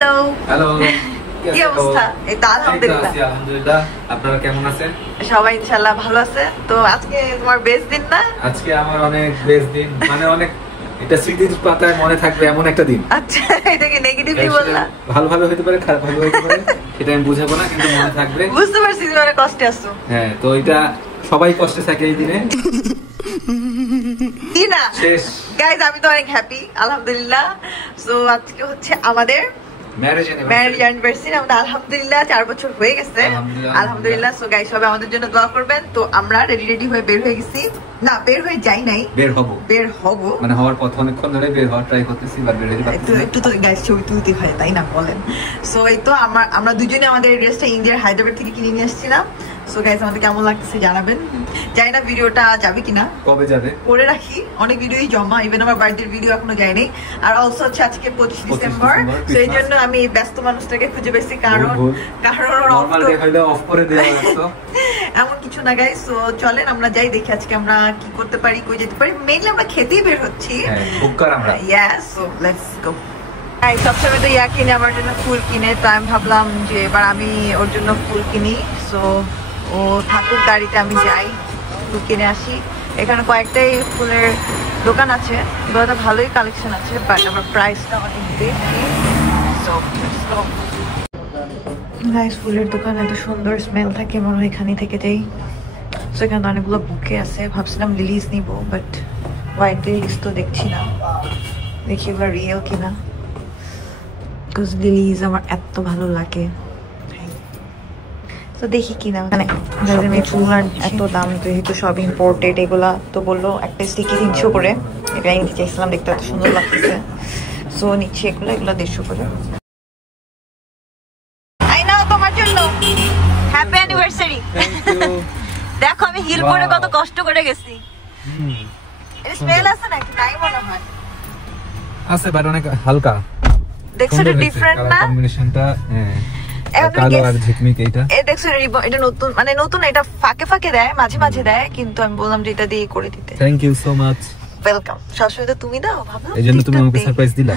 Hello hello কি অবস্থা? এই তো আলহামদুলিল্লাহ। আলহামদুলিল্লাহ, আপনারা কেমন আছেন? সবাই ইনশাআল্লাহ ভালো আছে। তো আজকে তোমার বেস্ট দিন না? আজকে আমার অনেক বেস্ট দিন, মানে অনেক এটা স্মৃতির পাতায় মনে থাকবে এমন একটা দিন। আচ্ছা, এটা কি নেগেটিভলি বললা? ভালোভাবে হতে পারে, খারাপভাবে হতে পারে, সেটা আমি বুঝাবো না, কিন্তু মনে থাকবে। বুঝতে পারছি তুমি অনেক কষ্টে আছো। হ্যাঁ, তো এটা সবাই কষ্টে থাকে এই দিনে। কি না শেষ গাইস, আমি তো অনেক হ্যাপি আলহামদুলিল্লাহ। সো আজকে হচ্ছে আমাদের ম্যারেজ অ্যানিভার্সারি। আমাদের আলহামদুলিল্লাহ 4 বছর হয়ে গেছে আলহামদুলিল্লাহ। সো গাইস সবাই আমাদের জন্য দোয়া করবেন। তো আমরা রেডি হয়ে বের হয়ে গেছি, না বের হয়ে যাই নাই, বের হব মানে হওয়ার পথ অনেকক্ষণ ধরে বের হওয়ার ট্রাই করতেছি, বাট বের হতে পারছি না। একটু তো গাইস ছবি তুলতে হয় তাই না বলেন? সো এই তো আমরা দুজনে আমাদের ড্রেসটা ইন্ডিয়ার হায়দ্রাবাদ থেকে কিনে নিয়ে আসছিলাম। সো গাইস আমাদের কেমন লাগছে জানাবেন। জানি না ভিডিওটা যাবে কিনা, কবে যাবে করে রাখি, অনেক ভিডিওই জমা, ইভেন আমার বার্থডের ভিডিও এখনো যায়নি। আর অলসো হচ্ছে আজকে 25 ডিসেম্বর, সেই জন্য আমি ব্যস্ত মানুষটাকে খুঁজে পেয়েছি, কারণ নরমাল ডে হইলে অফ করে দেওয়া হতো। এমন কিছু না গাইস। সো চলেন আমরা যাই, দেখি আজকে আমরা কি করতে পারি, কই যেতে পারি। মেইনলি আমরা খেতেই বের হচ্ছি। Yes, so let's go. সবসময় তো কিনে আমার জন্য ফুল কিনে, তো আমি ভাবলাম যে এবার আমি ওর জন্য ফুল কিনি। সো ও ঠাকুর গাড়িতে আমি যাই, ফুল কিনে আসি। এখানে কয়েকটাই ফুলের দোকান আছে, ওগুলোতে ভালোই কালেকশন আছে, বাট আমার প্রাইসটা অনেক বেশি। সো গাইস ফুলের দোকান এত সুন্দর স্মেল থাকে, মনে হয় এখানে থেকে যাই। সো এখানে অনেকগুলো বুকে আছে, ভাবছিলাম লিলিজ নিবো, বাট হোয়াইট লিলিজ তো দেখছি না, দেখি এগুলো রিয়েল কিনা। বিকজ লিলিজ আমার এত ভালো লাগে, তো দেখি কিনা। মানে ফুল আর এত দাম, যেহেতু সব ইম্পোর্টেড এগুলা, তো বললো একটা স্টিকি 300 করে, এটা নিতে চাইছিলাম, দেখতে এত সুন্দর লাগতেছে। সো নিচ্ছে এগুলো 150 করে। তোমার জন্য হ্যাপি অ্যানিভার্সারি। দেখো আমি হিল পরে কত কষ্ট করে গেছি। এর স্মেল আছে নাকি? নাই মনে হয় আছে, বাট অনেক হালকা। দেখছো এটা ডিফারেন্ট না কম্বিনেশনটা? হ্যাঁ, কালো আর ঝিকমিক। এটা দেখছো এটা নতুন, মানে নতুন, এটা ফাঁকে ফাঁকে দেয়, মাঝে মাঝে দেয়, কিন্তু আমি বললাম যে এটা দিয়ে করে দিতে। Thank you so much. Welcome. সবসময় তো তুমি দাও, ভাবলাম এইজন্য তুমি আমাকে সারপ্রাইজ দিলা।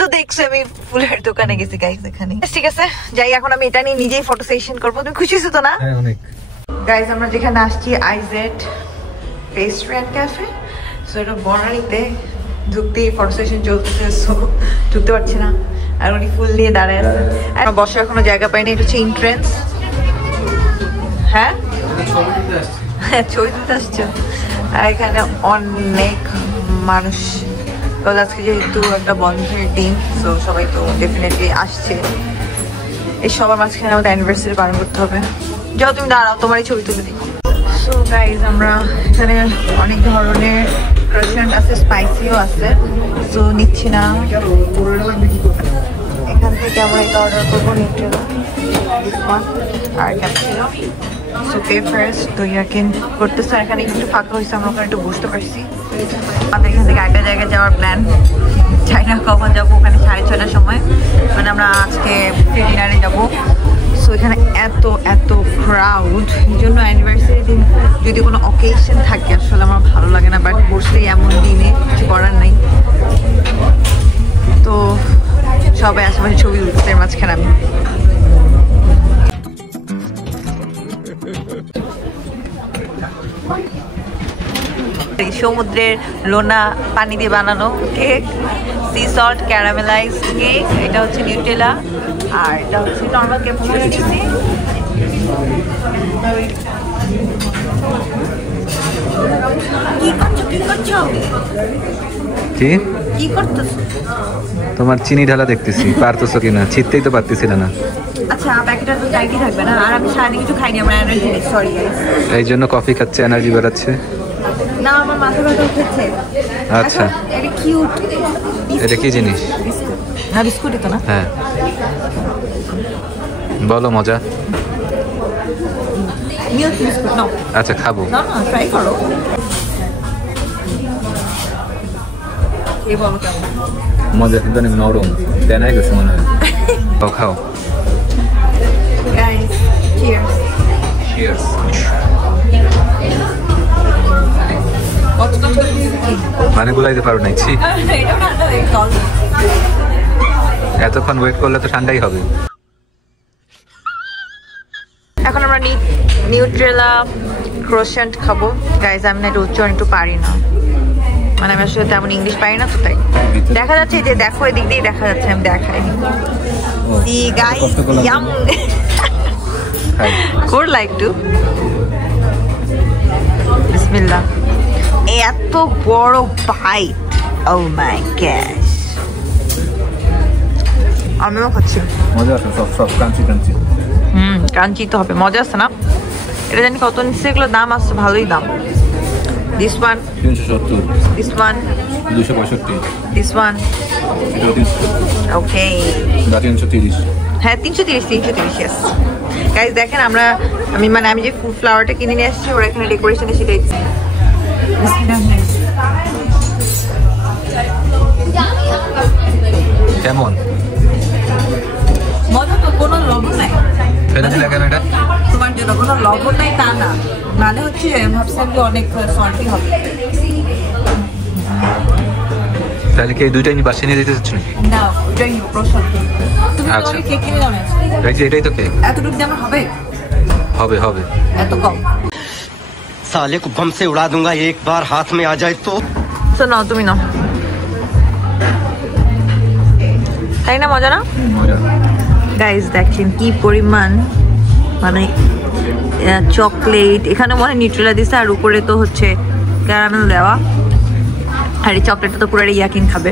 তো দেখছো আমি ফুলের দোকানে গেছি গাইস এখানে। ঠিক আছে যাই, এখন আমি এটা নিয়ে নিজেই ফটো সেশন করবো। তুমি খুশি হছো তো না? হ্যাঁ অনেক। গাইস আমরা যেখানে আসছি IZ pastry and cafe. So এটা বনানীতে, ঢুকতেই ফটো সেশন চলতেছে, সো ঢুকতে পারছি না। আর উনি ফুল নিয়ে দাঁড়ায় আছে, আর বসার কোনো জায়গা পাইনি। এটা হচ্ছে এন্ট্রেন্স। হ্যাঁ ছবি তুলতে আসছো। আর এখানে অনেক মানুষ, আজকে যেহেতু একটা বন্ধের দিন, তো সবাই তো ডেফিনেটলি আসছে। এই সবার মাঝখানে আমাদের অ্যানিভার্সারি পালন করতে হবে। যাও তুমি দাঁড়াও, তোমার এই ছবি তুলে দিই। সো গাইজ আমরা এখানে অনেক ধরনের ক্রোসেন্ট আছে, স্পাইসিও আছে, সো নিচ্ছি না। এখান থেকে আমরা এটা অর্ডার করবো, নিউট্রেলা আর ক্যাপচিনো। সো পে ফার্স্ট, তো ইয়ারকেন করতেছে। এখানে একটু ফাঁকা হয়েছে, আমরা ওখানে একটু বসতে পারছি। আমাদের এখান থেকে একটা জায়গায় যাওয়ার প্ল্যান, চাই না কখন যাবো, ওখানে 6:30টার সময়, মানে আমরা আজকে ডিনারে যাবো। সো এখানে এত ক্রাউড, এই জন্য অ্যানিভার্সারি দিন যদি কোনো অকেশন থাকে আসলে আমার ভালো লাগে না, বাট বসলেই এমন দিনে কিছু করার নাই। তো সবাই আশেপাশে ছবি উঠছে, মাঝখানে আমি। সমুদ্রের লোনা পানি দিয়ে বানানো cake, sea salt caramelised cake. এটা হচ্ছে নিউটেলা, আর এটা হচ্ছে নর্মাল কেক। কি করতেছো? তোমার চিনি ঢালা দেখতেছি, পারতেছো কিনা? ছিটতেই তো পারতেছিল না। আচ্ছা প্যাকেটটা তো টাইটই থাকবে না, আর আমি সারাদিন কিছু খাইনি, আমার এনার্জি নেই, সরি গাইস। এই জন্য কফি খাচ্ছে, এনার্জি বেরাচ্ছে না, আমার মাথা ব্যথা উঠেছে। আচ্ছা এটা কিউট। এটা কি জিনিস? হ্যাঁ বিস্কুটই তো না? হ্যাঁ বলো, মজা? মিল্ক বিস্কুট নাও। আচ্ছা খাবো। না না ট্রাই করো, এই বলো কেমন মজা? কিন্তু অনেক নরম, দেন হয়ে গেছে মনে হয়। খাও খাও। Guys cheers. চিয়ার্স। মানে গুলাইতে পারো নাই। ছি। এতক্ষণ ওয়েট করলে তো ঠান্ডাই হবে। এখন আমরা নিউট্রেলা ক্রোসেন্ট খাবো। গাইজ আমি না এটা উচ্চারণ একটু পারি না, মানে আমি আসলে তেমন ইংলিশ পারি না, তো তাই দেখা যাচ্ছে যে দেখো এদিক দিয়ে দেখা যাচ্ছে, আমি দেখাইনি। See guys, yum. Would like to. Bismillah. এত বড় বাইট, oh my gosh. আমিও খাচ্ছি। মজা আছে, সব ক্রাঞ্চি ক্রাঞ্চি। ক্রাঞ্চি তো হবে, মজা আছে না? এটা জানি কত নিচ্ছে, এগুলো দাম আছে, ভালোই দাম। This one 370, this one 265, this one okay, 330। হ্যাঁ 330 yes গাইস। দেখেন আমি যে ফুড ফ্লাওয়ারটা কিনে নিয়ে আসছি, ওরা এখানে ডেকোরেশনে সেটাই কেমন মজা তো, কোনো লবণ নাই। ফেলে দিলে কেন এটা? তোমার জন্য কোনো লবণ নাই তা না, মানে হচ্ছে ভাবছিলাম যে অনেক সল্টি হবে। তাহলে কি এই দুইটাই আমি বাসে নিয়ে যেতে চাচ্ছ নাকি? না ওটাই প্রসাদ। তুমি আচ্ছা। তো কেক কিনে দাও না, এটাই তো কেক। এতটুকু দিয়ে আমার হবে? হবে এত কম? साले को बम से उड़ा दूंगा एक बार हाथ में आ जाए तो। তো নাও, তুমি নাও। তাই না, মজা না? মজা। গাইস দেখেন কি পরিমাণ মানে চকলেট, এখানে মনে হয় নিউট্রেলা দিছে, আর উপরে তো হচ্ছে ক্যারামেল দেওয়া, আর এই চকলেটটা তো পুরো ইয়াকিন খাবে।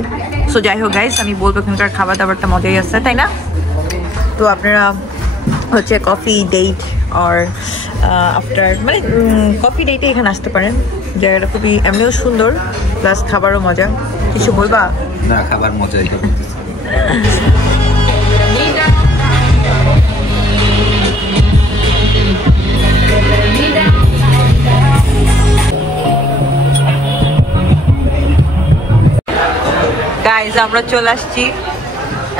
সো যাই হোক গাইস, আমি বলবো এখানকার খাবার দাবারটা মজাই আছে, তাই না? তো আপনারা হচ্ছে কফি ডেট আর আফটার মানে কফি ডেটে এখানে আসতে পারেন। জায়গাটা খুবই এমনিও সুন্দর, প্লাস খাবারও মজা। কিছু বলবা? না, খাবার মজাই হবে। গাইজ আমরা চলে আসছি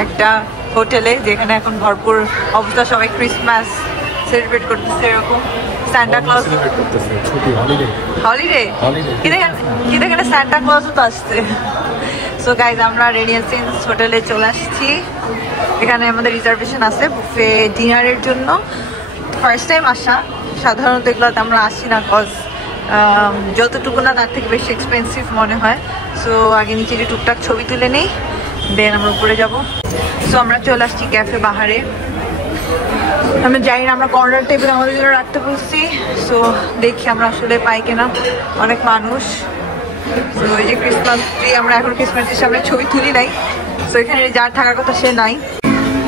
একটা হোটেলে, যেখানে এখন ভরপুর অবস্থা, সবাই ক্রিসমাস সেলিব্রেট করতেছে, এরকম সান্টা ক্লজ হলিডে কি দেখেন সান্টা ক্লজও তো আসছে। সো গাইজ আমরা রেডিয়েন্সিন্স হোটেলে চলে আসছি। এখানে আমাদের রিজার্ভেশন আছে বুফে ডিনারের জন্য। ফার্স্ট টাইম আসা, সাধারণত এগুলোতে আমরা আসি না, কজ যতটুকু না তার থেকে বেশি এক্সপেন্সিভ মনে হয়। সো আগে নিচে যে টুকটাক ছবি তুলে নেই, দেন আমরা উপরে যাব। সো আমরা চলে আসছি ক্যাফে বাহারে। আমরা জানি না, আমরা কর্নার টেবিল আমাদের জন্য রাখতে বলছি। সো দেখি আমরা আসলে পাই কিনা, অনেক মানুষ। তো এই যে ক্রিসমাস ট্রি, আমরা এখন ক্রিসমাস ট্রির সামনে ছবি তুলি নাই। সো এখানে যার থাকার কথা সে নাই।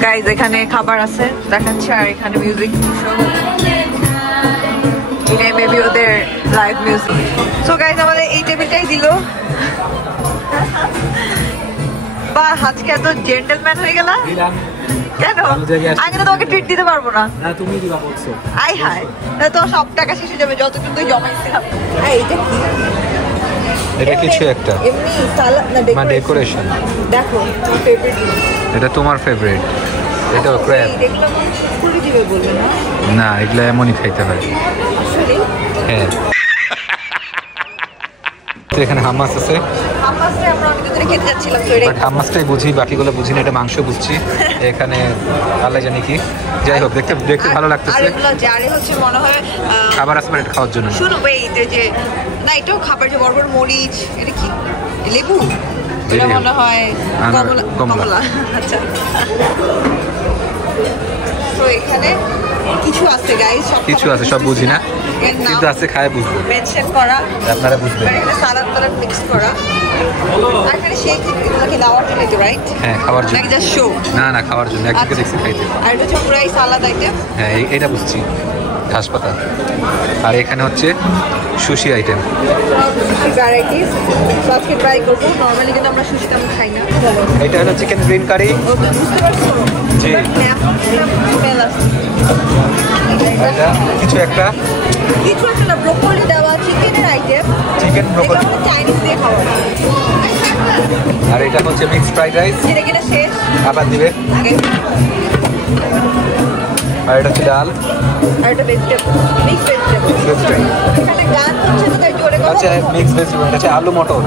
গাইজ এখানে খাবার আছে দেখাচ্ছে, আর এখানে মিউজিক শো, এটাই মেবি ওদের লাইভ মিউজিক। সো গাইজ আমাদের এই টেবিলটাই দিল। বা আজকে এত জেন্টলম্যান হয়ে গেল কেন? আগে তো তোমাকে ট্রিট দিতে পারবো না। তুমি দিবা বলছো। আই হাই, তো সব টাকা শেষ হয়ে যাবে যতটুকু জমাইছিলাম। এইটা কি? এটা কিছু একটা এমনি সালাদ না ডেকোরেশন। দেখো তোমার ফেভারিট। এটা তোমার ফেভারিট। এটা ক্র্যাব। এগুলো ফুলি দিবে বলবে না? না, এগুলো এমনই খাইতে হয়। আসলে হ্যাঁ। এখানে হাম্মাস আছে। হাম্মাসটা আমরা অনেক ধরে খেতে যাচ্ছিলাম, তো এটা হাম্মাসটাই বুঝি, বাকিগুলো বুঝি না। এটা মাংস বুঝছি। এখানে আল্লাহ জানি কি। যাই হোক, দেখতে ভালো লাগতেছে। আর এগুলো জারে হচ্ছে মনে হয় খাবার আসবে এটা খাওয়ার জন্য। শুনো ওয়েট, যে না এটাও খাবার, যে বড় বড় মরিচ, এটা কি লেবু? এটা মনে হয় কমলা। আচ্ছা, তো এখানে কিছু আছে গাইস, কিছু আছে, সব বুঝি না, কিন্তু আছে, খায় বুঝবো। মেনশন করা, আপনারা বুঝবেন। এখানে সালাদ টালাদ মিক্স করা, আর এখানে শেক এগুলোকে দেওয়ার জন্য, রাইট? হ্যাঁ, খাওয়ার জন্য। নাকি জাস্ট শো? না, খাওয়ার জন্য। একদিকে দেখছি খাইতে। আর এটা হচ্ছে পুরাই সালাদ আইটেম। হ্যাঁ, এটা বুঝছি, ঘাস পাতা। আর এখানে হচ্ছে সুশি আইটেম, সুশি ভ্যারাইটিস। তো আজকে ট্রাই করবো। নর্মালি কিন্তু আমরা সুশি তেমন খাই না। এটা হলো চিকেন গ্রিন কারি। বুঝতে পারছো? জি। স্মেল আসছে। এটা কিছু একটা না, ব্রোকলি দেওয়া চিকেনের আইটেম। Chicken broccoli. চাইনিজ দিয়ে খাওয়া। আর এটা হচ্ছে মিক্সড ফ্রাইড রাইস। এটা কিনা শেষ আবার দিবে। আগে। আর এটা হচ্ছে ডাল। আর এটা ভেজিটেবল, মিক্স ভেজিটেবল। এখানে গান হচ্ছে তো, তাই জোরে করো। আচ্ছা, মিক্স ভেজিটেবল। এটা হচ্ছে আলু মটর।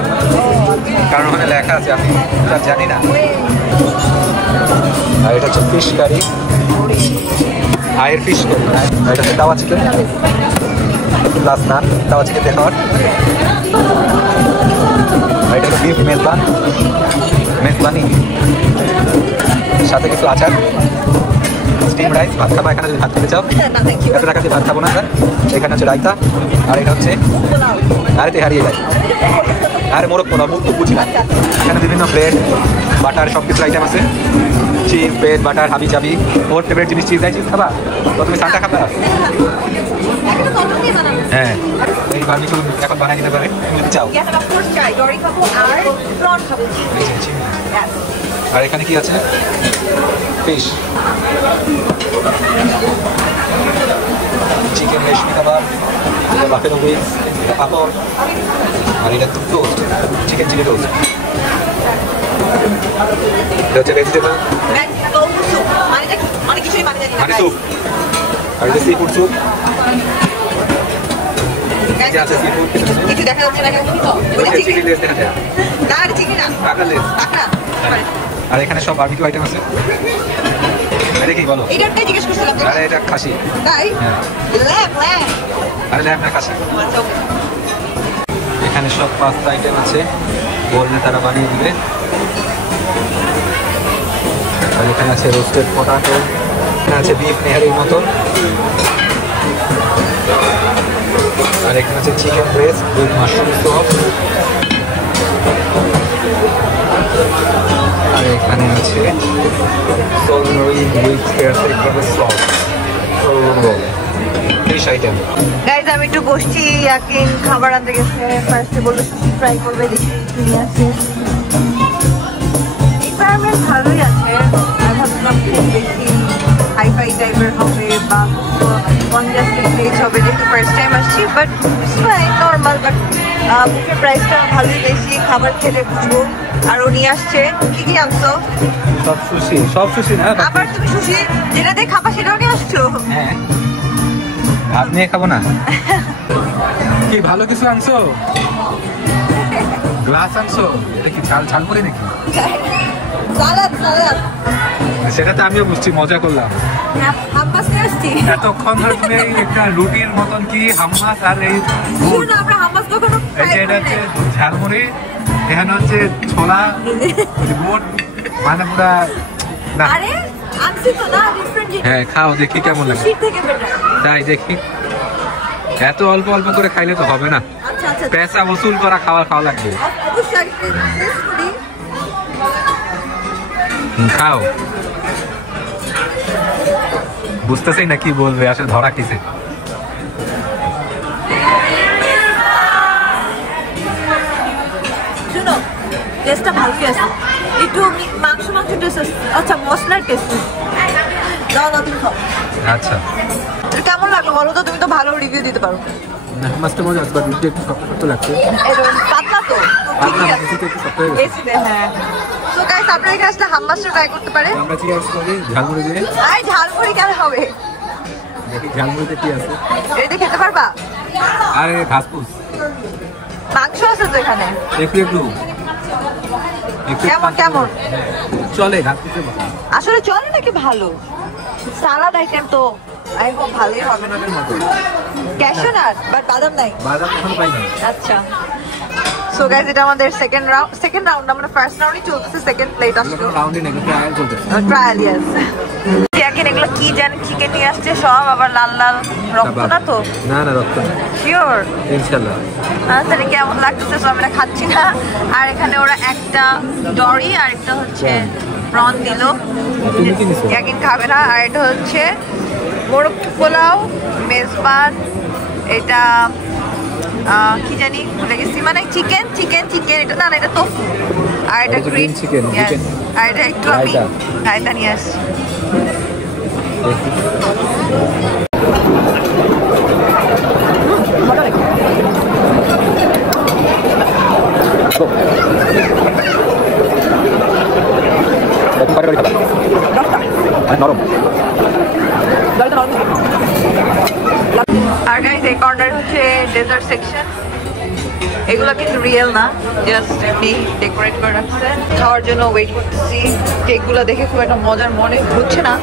কারণ ওখানে লেখা আছে, আমি জানি না। আর এটা হচ্ছে ফিশ কারি, আয়ের ফিশ কারি, আর এটা হচ্ছে তাওয়া চিকেন প্লাস নান, তাওয়া চিকেন দেখাওয়ার। আর এটা হচ্ছে বিফ মেজবান, মেজবানি, সাথে কিছু আচার, স্টিম রাইস। ভাত খাবো এখানে, যদি ভাত খেতে চাও। এত টাকা দিয়ে ভাত খাবো না আমরা। এখানে হচ্ছে রায়তা, আর এটা হচ্ছে আরে হারিয়ে যায়, আরে মোরগ পোলাও, মুখ তো বুঝি না। এখানে বিভিন্ন ব্রেড বাটার সব কিছু আইটেম আছে, চিজ ব্রেড বাটার হাবি চাবি। ওর ফেভারিট জিনিস চিজ, চিজ খাবা তো তুমি সানটা খাবা। হ্যাঁ, এই বারবিকিউ এখন বানাই দিতে পারে তুমি যদি চাও। আর এখানে কি আছে? ফিশ, চিকেন রেশমি কাবাব, বাফেলো উইংস, পাপড়, আর এটা টোস্ট, চিকেন চিলি টোস্ট। এটা হচ্ছে ভেজিটেবল মানে স্যুপ, আর এটা সি ফুড স্যুপ। কিছু দেখা যাচ্ছে না, চিকেন লেস দেখা যায়, কাঁকড়া লেস। আর এখানে সব বারবিকিউ আইটেম আছে। এটা কি বলো? এইটাই জিজ্ঞেস করছিলাম। আরে এটা খাসি। তাই? হ্যাঁ। আরে ল্যাব না, খাসি। এখানে সব পাস্তা আইটেম আছে, বললে তারা বানিয়ে দিবে। আর এখানে আছে রোস্টেড পটাটো, এখানে আছে বিফ নেহারির মতো, আর এখানে আছে chicken breast with mushroom sauce. আর এখানে আছে সোলনরি with caretaker sauce, fish item. Guys আমি একটু বসছি, ইয়াকিন খাবার আনতে গেছে, ফার্স্টে বললো সুশি ট্রাই করবে, দেখি নিয়ে আসে। এনভায়রনমেন্ট ভালোই আছে, আমি ভাবছিলাম খুব বেশি হাইফাই টাইপের হবে বা কনজাস্টেড প্লেস হবে, যেহেতু ফার্স্ট টাইম আসছি, বাট নর্মাল। বাট বুকের প্রাইসটা ভালোই বেশি, খাবার খেলে বুঝবো। আর ও নিয়ে আসছে, কি কি আনছো? সব সুশি, সব সুশি না। আবার তুমি সুশি যেটা দিয়ে খাবা সেটাও নিয়ে আসছো? হ্যাঁ, ভাত নিয়ে খাবো না। কি ভালো কিছু আনছো? গ্লাস আনছো? এটা কি ঝাল ঝাল করে নাকি? সালাদ সালাদ। সেটা তো আমিও বুঝছি, মজা করলাম। হাম্মাস নিয়ে আসছি। এতক্ষণ ধরে তুমি একটা রুটির মতন কি হাম্মাস আর এই আমরা হাম্মাস কখনো এটা হচ্ছে ঝালমুড়ি, এখানে হচ্ছে ছোলা বুট, মানে পুরা না। আরে আনছি তো না, ডিফারেন্ট। হ্যাঁ, খাও দেখি কেমন লাগে। শীত থেকে বেটার। তাই দেখি, এত অল্প অল্প করে খাইলে তো হবে না। আচ্ছা আচ্ছা, পয়সা বসুল করা খাওয়া খাওয়া লাগবে। অবশ্যই আগে টেস্ট করি। খাও, বুঝতেছি না কি বলবে, আসলে ধরা কিসে। শুনো, টেস্টটা ভালোই আছে, একটু মাংস মাংস টেস্ট আছে। আচ্ছা, মশলার টেস্ট দাও না, তুমি খাও। আচ্ছা, কেমন লাগলো বলো তো? তুমি তো ভালো রিভিউ দিতে পারো। মাছটা মজা আছে, বাট রুটি একটু শক্ত শক্ত লাগছে। এরকম পাতলা তো ঠিকই আছে। রুটিটা একটু শক্ত হয়ে গেছে। বেশি দেয়, হ্যাঁ। সো গাইস, আপনারা এখানে আসলে হাম্মাসটা ট্রাই করতে পারেন। আমরা কি আজকে করি ঝালমুড়ি দিয়ে? আই ঝালমুড়ি কেন হবে? দেখি ঝালমুড়িতে কি আছে। এটা খেতে পারবা? আরে ঘাসপুস মাংস আছে তো এখানে। একটু একটু কেমন কেমন চলে ঘাসপুসের মতো। আসলে চলে নাকি? ভালো সালাদ আইটেম তো আমি খুব ভালোই হবে। ক্যাশু নাট বাট বাদাম নাই। বাদাম এখনো পাই না। আচ্ছা, সো গাইস, এটা আমাদের সেকেন্ড রাউন্ড। আমরা ফার্স্ট রাউন্ডই চলতেছে, সেকেন্ড প্লেট আসলো। রাউন্ডে নাকি ট্রায়াল চলতেছে। Trial, yes. ইয়াকিন এগুলো কি জানি চিকেন নিয়ে আসছে সব, আবার লাল লাল রক্ত না তো? না না, রক্ত না, শিওর ইনশাআল্লাহ। আচ্ছা, কেমন লাগতেছে? সো আমরা খাচ্ছি না। আর এখানে ওরা একটা ডরি আর একটা হচ্ছে প্রন দিল, তুমি কি নিছো? ইয়াকিন খাবে না। আর এটা হচ্ছে মোরগ পোলাও, মেজবান, এটা কি জানি ভুলে গেছি, মানে চিকেন চিকেন চিকেন, এটা না, এটা তোফু। আর এটা গ্রিন চিকেন, আর এটা একটু আমি রায়তা নিয়ে আসছি। নরম। আর গাইস, এই কর্নার হচ্ছে ডেজার্ট সেকশন। এগুলো কিন্তু রিয়েল না, জাস্ট এমনি ডেকোরেট করে রাখছে। খাওয়ার জন্য ওয়েট করতেছি। কেকগুলো দেখে খুব একটা মজার মনে হচ্ছে না,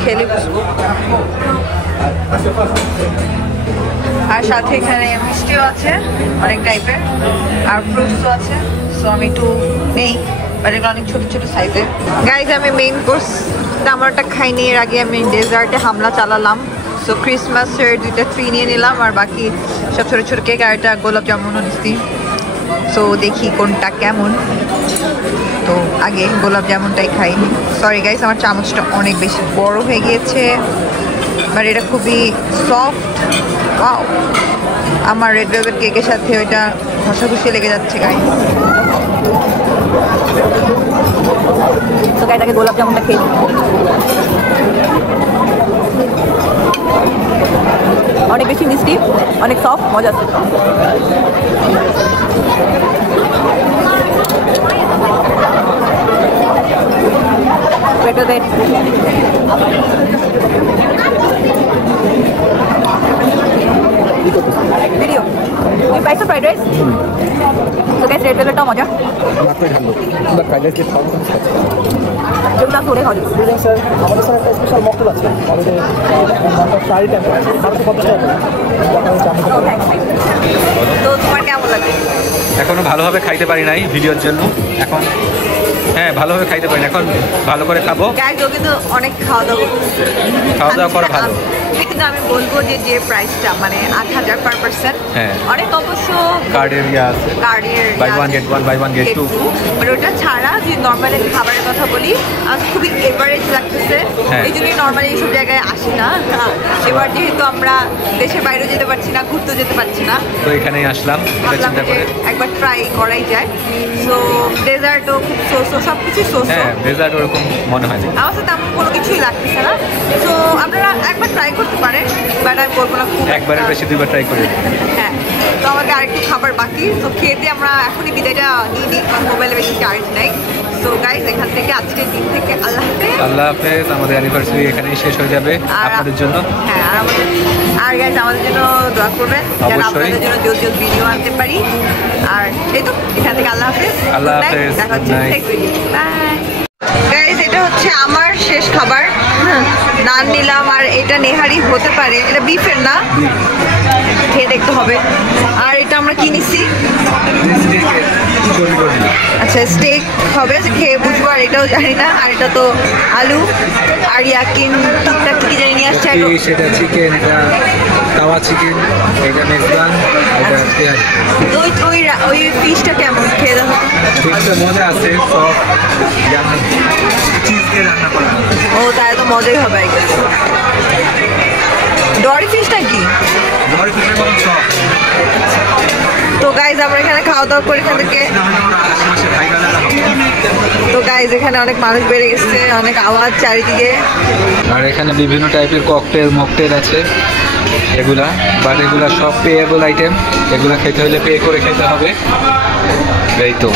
খেলে বুঝবো। আর সাথে এখানে মিষ্টিও আছে অনেক টাইপের, আর ফ্রুটসও আছে। সো আমি একটু নেই, বাট এগুলো অনেক ছোটো ছোটো সাইজের। গাইজ আমি মেইন কোর্স আমারটা খাইনি, এর আগে আমি ডেজার্টে হামলা চালালাম। সো ক্রিসমাসের 2টা ট্রি নিয়ে নিলাম, আর বাকি সব ছোটো ছোটো কেক, আর একটা গোলাপ জামুনও নিচ্ছি। সো দেখি কোনটা কেমন। তো আগে গোলাপ জামুনটাই খাই। সরি গাইজ, আমার চামচটা অনেক বেশি বড় হয়ে গিয়েছে, বাট এটা খুবই সফট। ওয়াও, আমার রেড ভেলভেট কেকের সাথে ওইটা ঘষাঘষি লেগে যাচ্ছে গাইজ। তো গাইজ আগে গোলাপ জামুনটা খেয়ে অনেক বেশি মিষ্টি, অনেক সফট, মজা আছে। ভিডিও তুমি পাইছো ফ্রাইড রাইস? তো গাইস রেড ভেলভেটটাও মজা। যেগুলো করে খাওয়া যাবে। স্যার আমাদের স্যার একটা স্পেশাল মকটেল আছে, আমাদের ফ্রাই টাইপের 1250 টাকা। তো তোমার কেমন লাগে? এখনো ভালোভাবে খাইতে পারি নাই ভিডিওর জন্য, এখন হ্যাঁ ভালোভাবে খাইতে পারি না, এখন ভালো করে খাবো। গাইস ও কিন্তু অনেক খাওয়া দাওয়া করা ভালো। কিন্তু আমি বলবো যে যে প্রাইসটা মানে 8000 পার পারসন, হ্যাঁ অনেক অবশ্য কার্ডের ইয়া আছে, কার্ডের buy one get one, buy one get two. মানে ওটা ছাড়া যে নর্মালি খাবারের কথা বলি, খুবই এভারেজ লাগতেছে। এই জন্যই নর্মালি এইসব জায়গায় আসি না। এবার যেহেতু আমরা দেশের বাইরে যেতে পারছি না, ঘুরতে যেতে পারছি না, তো এখানেই আসলাম চিন্তা করে একবার ট্রাই করাই যায়। সো ডেজার্টও খুব সোসো, সব কিছু সোসো। হ্যাঁ ডেজার্ট ওরকম মনে হয় না, আমার সাথে তেমন কোনো কিছুই লাগতেছে না। সো আপনারা একবার ট্রাই করতে পারেন, বাট আমি বলবো না খুব একবারের বেশি দুইবার ট্রাই করি। হ্যাঁ, তো আমাদের আরেকটু খাবার বাকি। তো খেতে আমরা এখনই বিদায়টা নিয়ে নিই, কারণ মোবাইলে বেশি চার্জ নেই। সো গাইস এখান থেকে আজকের দিন থেকে আল্লাহ হাফেজ। আল্লাহ হাফেজ। আমাদের অ্যানিভার্সারি এখানেই শেষ হয়ে যাবে আপনাদের জন্য। হ্যাঁ, আর গাইস আমাদের জন্য দোয়া করবেন যেন আপনাদের জন্য জলদি জলদি ভিডিও আনতে পারি। আর এই তো এখান থেকে আল্লাহ হাফেজ। আল্লাহ হাফেজ। দেখা হচ্ছে নেক্সট ভিডিও। বাই গাইস, এটা হচ্ছে আমার শেষ খাবার। নান নিলাম, আর এটা নেহারি হতে পারে, এটা বিফের না, খেয়ে দেখতে হবে। আর এটা আমরা কি নিচ্ছি? আচ্ছা স্টেক হবে, খেয়ে বুঝবো। আর এটাও জানি না। আর এটা তো আলু আর ইয়াকিন টুকটাক কি জানি নিয়ে আসছে। সেটা চিকেন, এটা তাওয়া চিকেন, এটা মেজবান, এটা পেঁয়াজ। ওই ফিশটা কেমন খেয়ে দেখো? ফিশটা মজা আছে, সব চিজ দিয়ে রান্না করা। ও তাহলে তো মজাই হবে। ডরি ফিশটা কি? ডরি ফিশের মতন সব। তো গাইজ আমরা এখানে খাওয়া দাওয়া করে এখান থেকে। তো গাইজ এখানে অনেক মানুষ বেড়ে গেছে, অনেক আওয়াজ চারিদিকে। আর এখানে বিভিন্ন টাইপের ককটেল মকটেল আছে এগুলা, বাট এগুলা সব পেয়েবল আইটেম। এগুলা খেতে হলে পে করে খেতে হবে। এই তো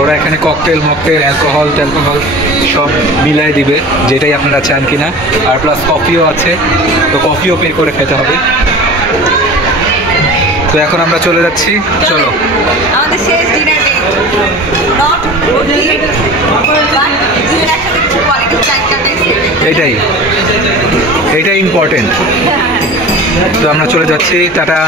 ওরা এখানে ককটেল মকটেল অ্যালকোহল ট্যালকোহল সব মিলাই দিবে, যেটাই আপনারা চান কিনা। আর প্লাস কফিও আছে, তো কফিও পে করে খেতে হবে। তো এখন আমরা চলে যাচ্ছি, চলো। আমাদের শেষ ডিনার ডেট, নট রুটি বাট দুজন একসাথে কিছু কোয়ালিটি টাইম কাটাইছি। এটাই ইম্পর্টেন্ট। তো আমরা চলে যাচ্ছি, টাটা।